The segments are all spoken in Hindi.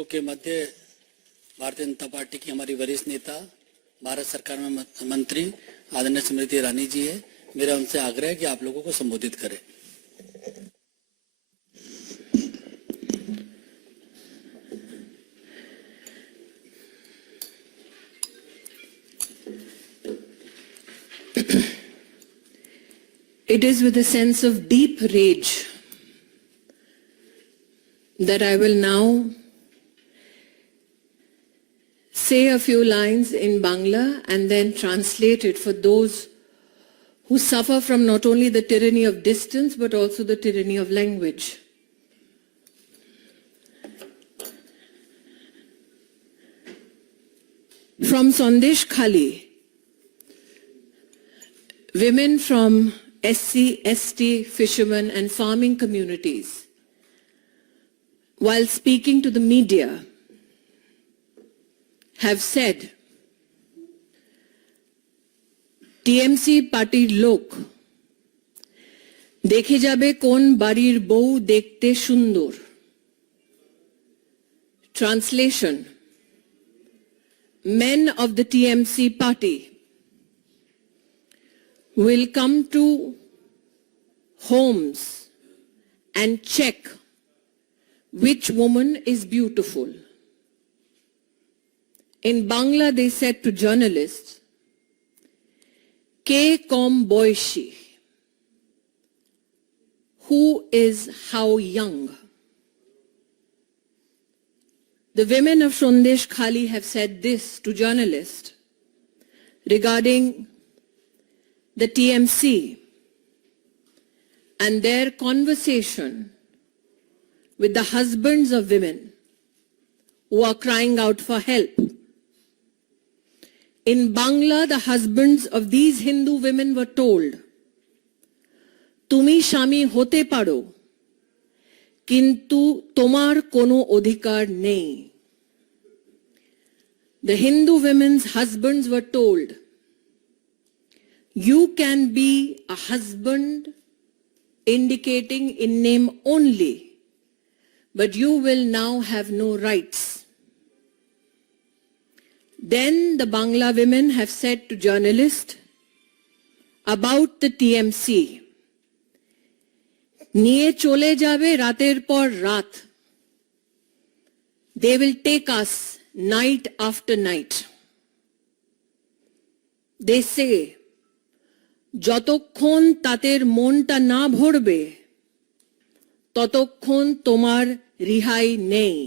लोगों के मध्य भारतीय जनता पार्टी की हमारी वरिष्ठ नेता, भारत सरकार में मंत्री आदरणीय स्मृति ईरानी जी है। मेरा उनसे आग्रह है कि आप लोगों को संबोधित करें। It is with a sense of deep rage that I will now say a few lines in Bangla and then translate it for those who suffer from not only the tyranny of distance but also the tyranny of language. From Sandesh Khali, women from SC, ST, fishermen and farming communities, while speaking to the media, have said, TMC party lok, dekhe jabe kon barir bou dekhte shundor. Translation: men of the TMC party will come to homes and check which woman is beautiful. In Bangla, they said to journalists, Ke kom boishi, who is how young? The women of Sandesh Khali have said this to journalists regarding the TMC and their conversation with the husbands of women who are crying out for help. In Bangla, the husbands of these Hindu women were told, Tumi Shami hote paro, kintu tomar kono odhikar nei. The Hindu women's husbands were told, you can be a husband indicating in name only, but you will now have no rights. Then the Bangla women have said to journalists about the TMC, Niye chole jabe rater por rat. They will take us night after night. They say, যতক্ষণ তাদের মনটা না ভরবে ততক্ষণ তোমার রিহাই নেই.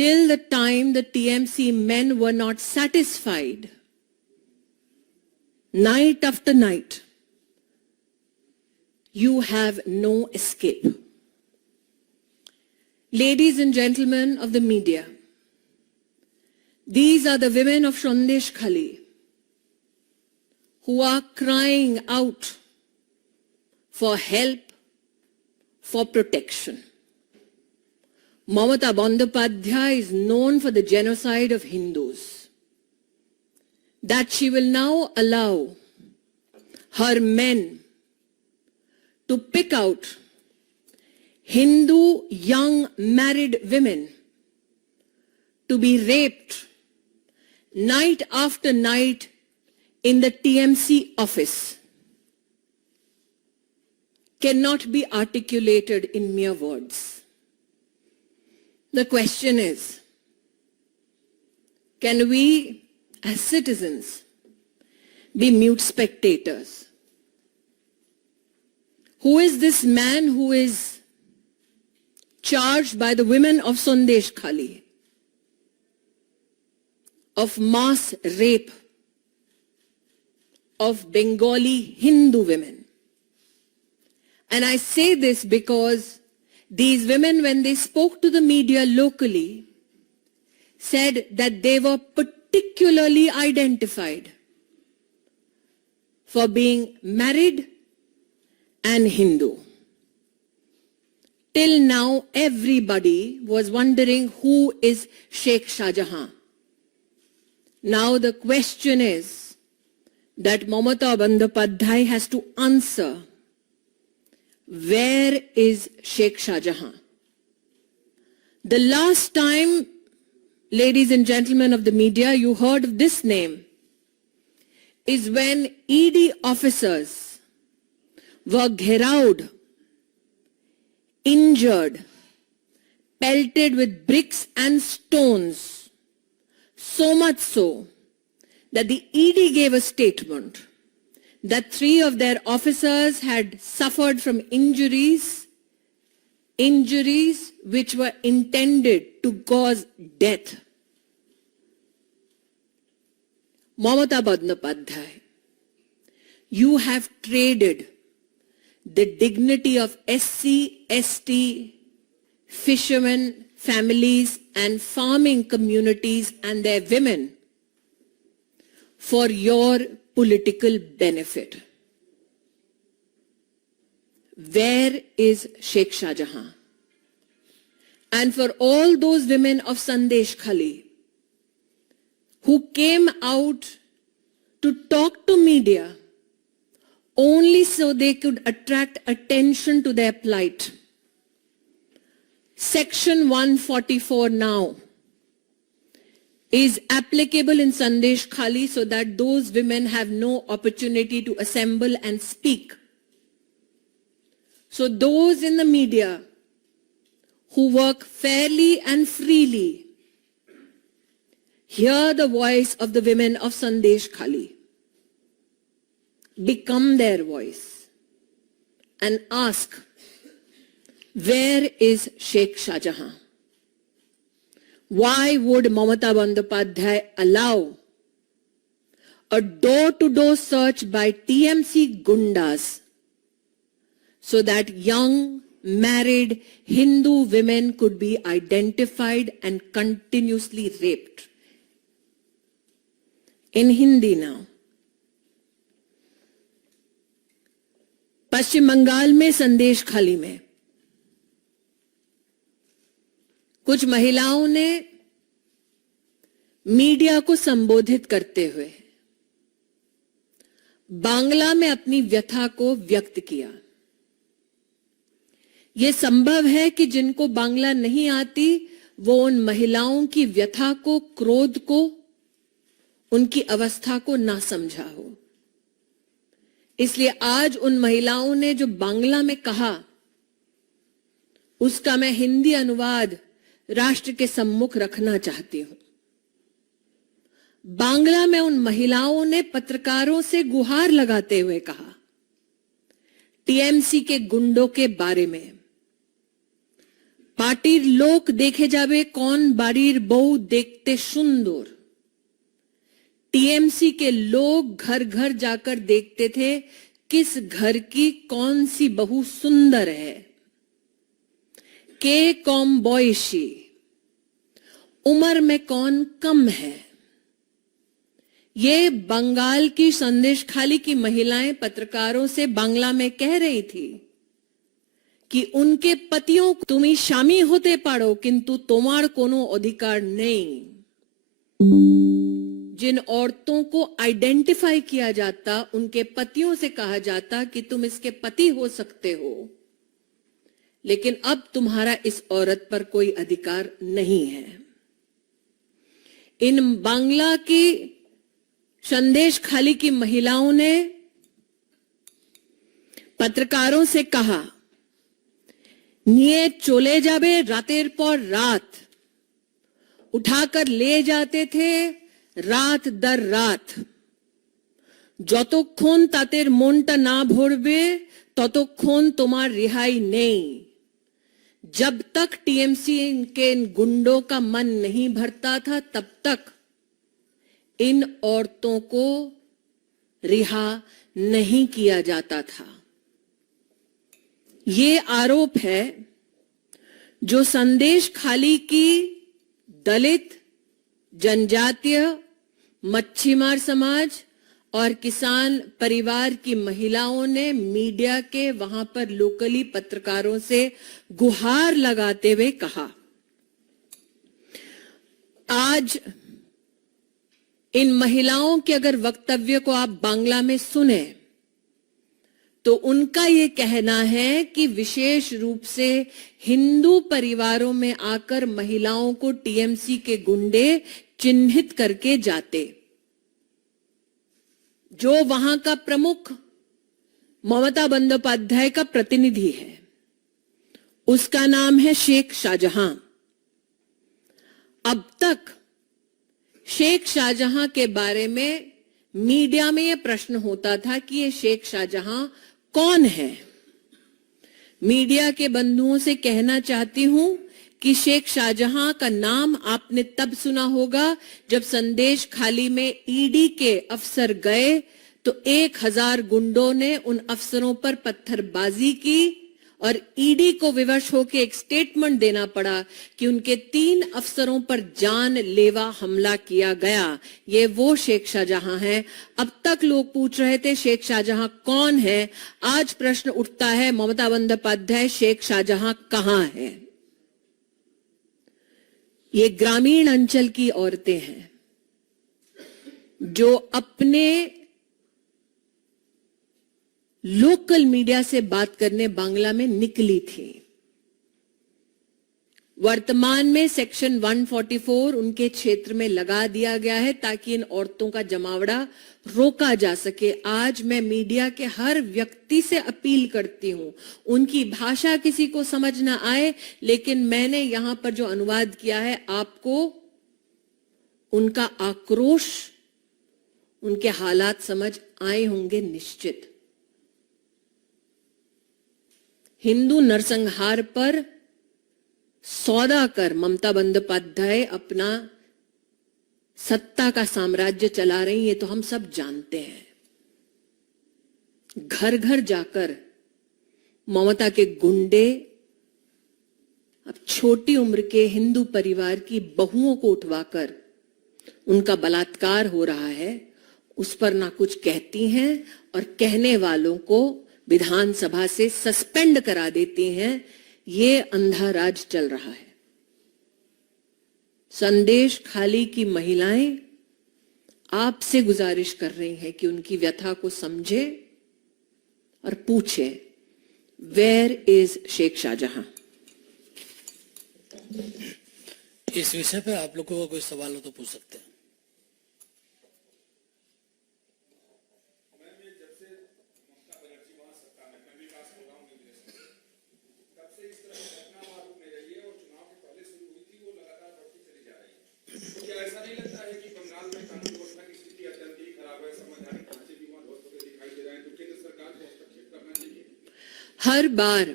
Till the time the TMC men were not satisfied, night after night, you have no escape. Ladies and gentlemen of the media, these are the women of Sandesh Khali who are crying out for help, for protection. Mamata Bandyopadhyay is known for the genocide of Hindus. That she will now allow her men to pick out Hindu young married women to be raped night after night in the TMC office cannot be articulated in mere words. The question is, can we as citizens be mute spectators? Who is this man who is charged by the women of Sandesh Khali of mass rape of Bengali Hindu women? And I say this because these women, when they spoke to the media locally, said that they were particularly identified for being married and Hindu. Till now, everybody was wondering who is Sheikh Shah Jahan. Now the question is that Mamata Bandyopadhyay has to answer, where is Sheikh Shah Jahan? The last time, ladies and gentlemen of the media, you heard of this name is when ED officers were gheraud, injured, pelted with bricks and stones, so much so that the ED gave a statement that 3 of their officers had suffered from injuries which were intended to cause death. Mamata Bandyopadhyay, you have traded the dignity of SC, ST, fishermen, families, and farming communities and their women for your political benefit. Where is Sheikh Shahjahan? And for all those women of Sandesh Khali who came out to talk to media only so they could attract attention to their plight. Section 144 now is applicable in Sandesh Khali so that those women have no opportunity to assemble and speak. So those in the media who work fairly and freely, hear the voice of the women of Sandesh Khali. Become their voice and ask, where is Sheikh Shahjahan? Why would Mamata Bandyopadhyay allow a door-to-door search by TMC Gundas so that young, married Hindu women could be identified and continuously raped? In Hindi now. पश्चिम बंगाल में संदेश खाली में कुछ महिलाओं ने मीडिया को संबोधित करते हुए बांग्ला में अपनी व्यथा को व्यक्त किया। यह संभव है कि जिनको बांग्ला नहीं आती वो उन महिलाओं की व्यथा को, क्रोध को, उनकी अवस्था को ना समझा हो। इसलिए आज उन महिलाओं ने जो बांग्ला में कहा उसका मैं हिंदी अनुवाद राष्ट्र के सम्मुख रखना चाहती हूं। बांग्ला में उन महिलाओं ने पत्रकारों से गुहार लगाते हुए कहा, टीएमसी के गुंडों के बारे में, पार्टीर लोक देखे जावे कौन बाड़ीर बहू देखते सुंदर। टीएमसी के लोग घर घर जाकर देखते थे किस घर की कौन सी बहू सुंदर है। के कौम बॉयशी, उम्र में कौन कम है। ये बंगाल की संदेश खाली की महिलाएं पत्रकारों से बांग्ला में कह रही थी कि उनके पतियों को तुम्ही शामी होते पाड़ो किंतु तुम्हार कोनो अधिकार नहीं। जिन औरतों को आइडेंटिफाई किया जाता उनके पतियों से कहा जाता कि तुम इसके पति हो सकते हो, लेकिन अब तुम्हारा इस औरत पर कोई अधिकार नहीं है। इन बांग्ला की संदेश खाली की महिलाओं ने पत्रकारों से कहा, निये चले जाबे रातेर पर रात, उठाकर ले जाते थे রাত দর রাত। যতক্ষণ তাদের মনটা না ভরবে ততক্ষণ তোমার রেহাই নেই। जब तक टीएमसी के इन गुंडों का मन नहीं भरता था तब तक इन औरतों को रिहा नहीं किया जाता था। ये आरोप है जो संदेश खाली की दलित, जनजातीय, मच्छीमार समाज और किसान परिवार की महिलाओं ने मीडिया के वहां पर लोकली पत्रकारों से गुहार लगाते हुए कहा। आज इन महिलाओं के अगर वक्तव्य को आप बांग्ला में सुने तो उनका ये कहना है कि विशेष रूप से हिंदू परिवारों में आकर महिलाओं को टीएमसी के गुंडे चिन्हित करके जाते। जो वहां का प्रमुख ममता बंदोपाध्याय का प्रतिनिधि है, उसका नाम है शेख शाहजहां। अब तक शेख शाहजहां के बारे में मीडिया में यह प्रश्न होता था कि ये शेख शाहजहां कौन है। मीडिया के बंधुओं से कहना चाहती हूं कि शेख शाहजहां का नाम आपने तब सुना होगा जब संदेश खाली में ईडी के अफसर गए तो 1000 गुंडों ने उन अफसरों पर पत्थरबाजी की और ईडी को विवश होकर एक स्टेटमेंट देना पड़ा कि उनके 3 अफसरों पर जानलेवा हमला किया गया। ये वो शेख शाहजहां है। अब तक लोग पूछ रहे थे शेख शाहजहां कौन है। आज प्रश्न उठता है ममता बंदोपाध्याय शेख शाहजहां कहां है। ये ग्रामीण अंचल की औरतें हैं जो अपने लोकल मीडिया से बात करने बांग्ला में निकली थी। वर्तमान में सेक्शन 144 उनके क्षेत्र में लगा दिया गया है ताकि इन औरतों का जमावड़ा रोका जा सके। आज मैं मीडिया के हर व्यक्ति से अपील करती हूं, उनकी भाषा किसी को समझ ना आए, लेकिन मैंने यहां पर जो अनुवाद किया है आपको उनका आक्रोश, उनके हालात समझ आए होंगे निश्चित। हिंदू नरसंहार पर सौदा कर ममता बंदोपाध्याय अपना सत्ता का साम्राज्य चला रही, ये तो हम सब जानते हैं। घर घर जाकर ममता के गुंडे अब छोटी उम्र के हिंदू परिवार की बहुओं को उठवाकर उनका बलात्कार हो रहा है, उस पर ना कुछ कहती हैं और कहने वालों को विधानसभा से सस्पेंड करा देती हैं। ये अंधा राज चल रहा है। संदेश खाली की महिलाएं आपसे गुजारिश कर रही हैं कि उनकी व्यथा को समझे और पूछे, वेयर इज शेख शाहजहां। इस विषय पे आप लोगों को कोई सवाल हो तो पूछ सकते हैं। हर बार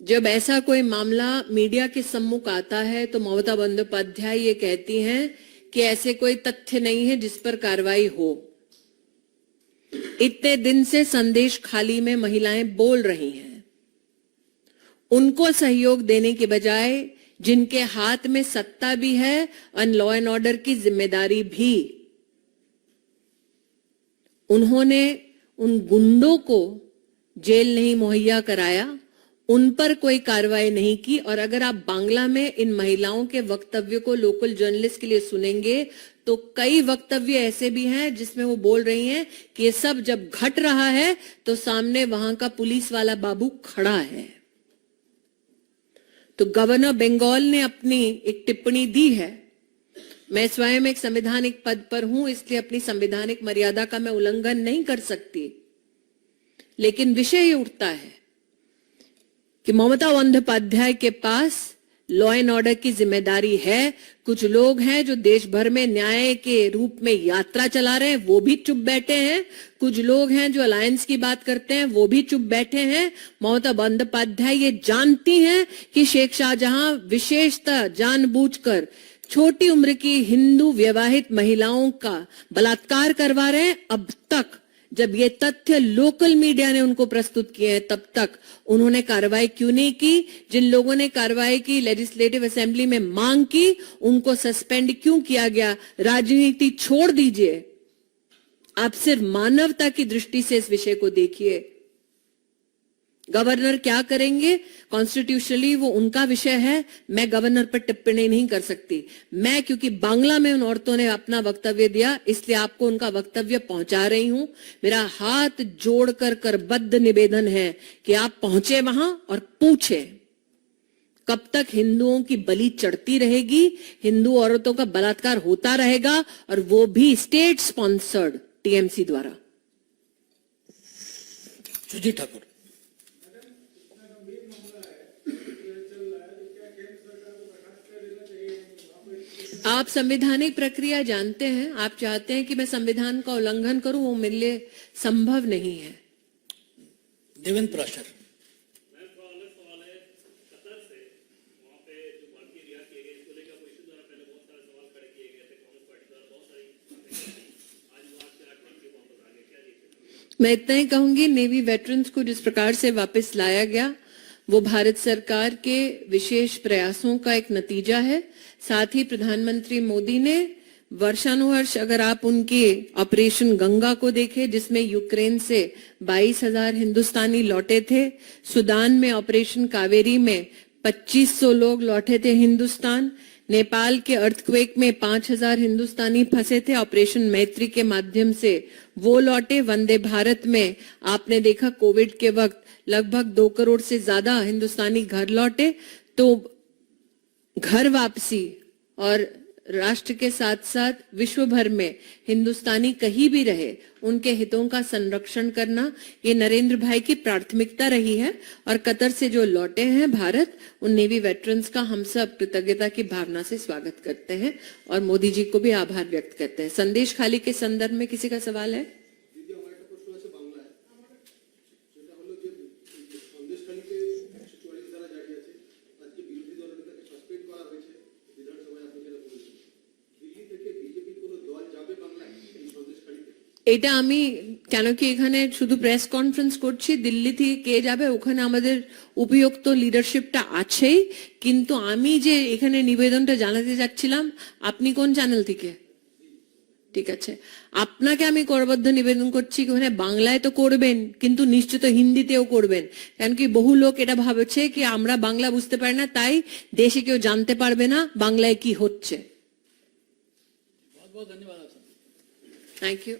जब ऐसा कोई मामला मीडिया के सम्मुख आता है तो ममता बंदोपाध्याय ये कहती हैं कि ऐसे कोई तथ्य नहीं है जिस पर कार्रवाई हो। इतने दिन से संदेश खाली में महिलाएं बोल रही हैं। उनको सहयोग देने के बजाय जिनके हाथ में सत्ता भी है और लॉ एंड ऑर्डर की जिम्मेदारी भी, उन्होंने उन गुंडों को जेल नहीं मुहैया कराया, उन पर कोई कार्रवाई नहीं की। और अगर आप बांग्ला में इन महिलाओं के वक्तव्य को लोकल जर्नलिस्ट के लिए सुनेंगे तो कई वक्तव्य ऐसे भी हैं जिसमें वो बोल रही हैं कि ये सब जब घट रहा है तो सामने वहां का पुलिस वाला बाबू खड़ा है। तो गवर्नर बंगाल ने अपनी एक टिप्पणी दी है। मैं स्वयं एक संवैधानिक पद पर हूं, इसलिए अपनी संवैधानिक मर्यादा का मैं उल्लंघन नहीं कर सकती, लेकिन विषय ये उठता है कि ममता बंदोपाध्याय के पास लॉ एंड ऑर्डर की जिम्मेदारी है। कुछ लोग हैं जो देश भर में न्याय के रूप में यात्रा चला रहे हैं, वो भी चुप बैठे हैं। कुछ लोग हैं जो अलायंस की बात करते हैं, वो भी चुप बैठे हैं। ममता बंदोपाध्याय ये जानती हैं कि शेख शाहजहां विशेषतः जानबूझकर छोटी उम्र की हिंदू विवाहित महिलाओं का बलात्कार करवा रहे हैं। अब तक जब ये तथ्य लोकल मीडिया ने उनको प्रस्तुत किए हैं, तब तक उन्होंने कार्रवाई क्यों नहीं की? जिन लोगों ने कार्रवाई की, लेजिस्लेटिव असेंबली में मांग की, उनको सस्पेंड क्यों किया गया? राजनीति छोड़ दीजिए, आप सिर्फ मानवता की दृष्टि से इस विषय को देखिए। गवर्नर क्या करेंगे कॉन्स्टिट्यूशनली वो उनका विषय है, मैं गवर्नर पर टिप्पणी नहीं कर सकती। मैं क्योंकि बांग्ला में उन औरतों ने अपना वक्तव्य दिया इसलिए आपको उनका वक्तव्य पहुंचा रही हूं। मेरा हाथ जोड़कर करबद्ध निवेदन है कि आप पहुंचे वहां और पूछे कब तक हिंदुओं की बलि चढ़ती रहेगी, हिंदू औरतों का बलात्कार होता रहेगा और वो भी स्टेट स्पॉन्सर्ड टीएमसी द्वारा। सुजीत ठाकुर। आप संवैधानिक प्रक्रिया जानते हैं, आप चाहते हैं कि मैं संविधान का उल्लंघन करूं, वो मेरे लिए संभव नहीं है। देवेंद्र प्राशर। मैं इतना ही कहूंगी, नेवी वेटरन्स को जिस प्रकार से वापस लाया गया वो भारत सरकार के विशेष प्रयासों का एक नतीजा है। साथ ही प्रधानमंत्री मोदी ने वर्षानुवर्ष अगर आप उनके ऑपरेशन गंगा को देखें जिसमें यूक्रेन से 22,000 हिंदुस्तानी लौटे थे, सुदान में ऑपरेशन कावेरी में 2500 लोग लौटे थे हिंदुस्तान, नेपाल के अर्थक्वेक में 5,000 हिंदुस्तानी फंसे थे, ऑपरेशन मैत्री के माध्यम से वो लौटे। वंदे भारत में आपने देखा कोविड के वक्त लगभग 2 करोड़ से ज्यादा हिंदुस्तानी घर लौटे। तो घर वापसी और राष्ट्र के साथ साथ विश्व भर में हिंदुस्तानी कहीं भी रहे उनके हितों का संरक्षण करना ये नरेंद्र भाई की प्राथमिकता रही है। और कतर से जो लौटे हैं भारत, उन नेवी वेटरन्स का हम सब कृतज्ञता की भावना से स्वागत करते हैं और मोदी जी को भी आभार व्यक्त करते हैं। संदेश खाली के संदर्भ में किसी का सवाल है? এটা আমি কেন কি এখানে শুধু প্রেস কনফারেন্স করছি, দিল্লি থেকে কে যাবে ওখানে আমাদের উপযুক্ত লিডারশিপটা আছেই, কিন্তু আমি যে এখানে নিবেদনটা জানাতে যাচ্ছিলাম, আপনি কোন চ্যানেল থেকে? ঠিক আছে, আপনাকে আমি করবদ্ধ নিবেদন করছি ওখানে বাংলায় তো করবেন কিন্তু নিশ্চিত হিন্দিতেও করবেন, কারণ কি বহু লোক এটা ভাবছে কি আমরা বাংলা বুঝতে পারি না তাই দেশে কেউ জানতে পারবে না বাংলায় কি হচ্ছে। बहुत बहुत धन्यवाद। Thank you.